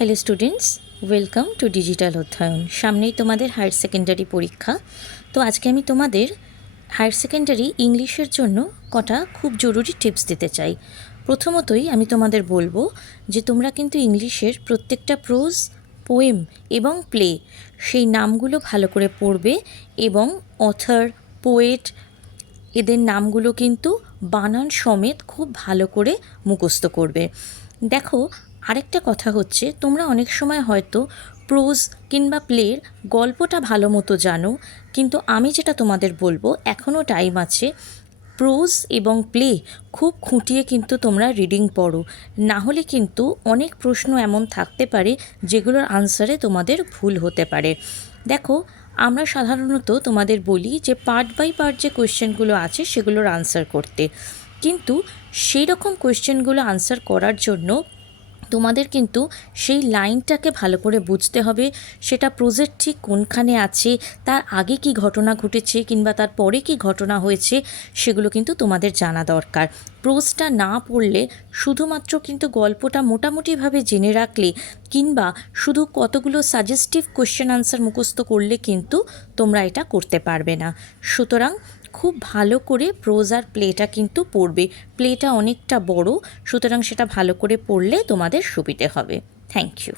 Hello students, welcome to digital অধ্যয়ন। সামনেই তোমাদের হায়ার সেকেন্ডারি পরীক্ষা। তো আজকে আমি তোমাদের হায়ার সেকেন্ডারি ইংলিশের জন্য কটা খুব জরুরি টিপস দিতে চাই। প্রথমতই আমি তোমাদের বলবো যে তোমরা কিন্তু ইংলিশের প্রত্যেকটা প্রোজ, পোয়েম এবং প্লে সেই নামগুলো ভালো করে পড়বে এবং অথর, পোয়েট এদের নামগুলো কিন্তু বানান সমেত খুব ভালো করে মুখস্থ করবে। দেখো, আরেকটা কথা হচ্ছে, তোমরা অনেক সময় হয়তো প্রোজ কিংবা প্লের গল্পটা ভালো মতো জানো, কিন্তু আমি যেটা তোমাদের বলবো, এখনও টাইম আছে। প্রোজ এবং প্লে খুব খুঁটিয়ে কিন্তু তোমরা রিডিং পড়ো, না হলে কিন্তু অনেক প্রশ্ন এমন থাকতে পারে যেগুলোর আনসারে তোমাদের ভুল হতে পারে। দেখো, আমরা সাধারণত তোমাদের বলি যে পার্ট বাই পার্ট যে কোয়েশ্চেনগুলো আছে সেগুলোর আনসার করতে, কিন্তু সেই রকম কোয়েশ্চেনগুলো আনসার করার জন্য তোমাদের কিন্তু সেই লাইনটাকে ভালো করে বুঝতে হবে। সেটা প্রোজের ঠিক কোনখানে আছে, তার আগে কি ঘটনা ঘটেছে কিংবা তার পরে কি ঘটনা হয়েছে, সেগুলো কিন্তু তোমাদের জানা দরকার। প্রোজটা না পড়লে শুধুমাত্র কিন্তু গল্পটা মোটামুটিভাবে জেনে রাখলে কিংবা শুধু কতগুলো সাজেস্টিভ কোয়েশ্চেন আনসার মুখস্থ করলে কিন্তু তোমরা এটা করতে পারবে না। সুতরাং খুব ভালো করে প্রোজ আর প্লেটা কিন্তু পড়বে। প্লেটা অনেকটা বড়, সুতরাং সেটা ভালো করে পড়লে তোমাদের সুবিধে হবে। Thank you.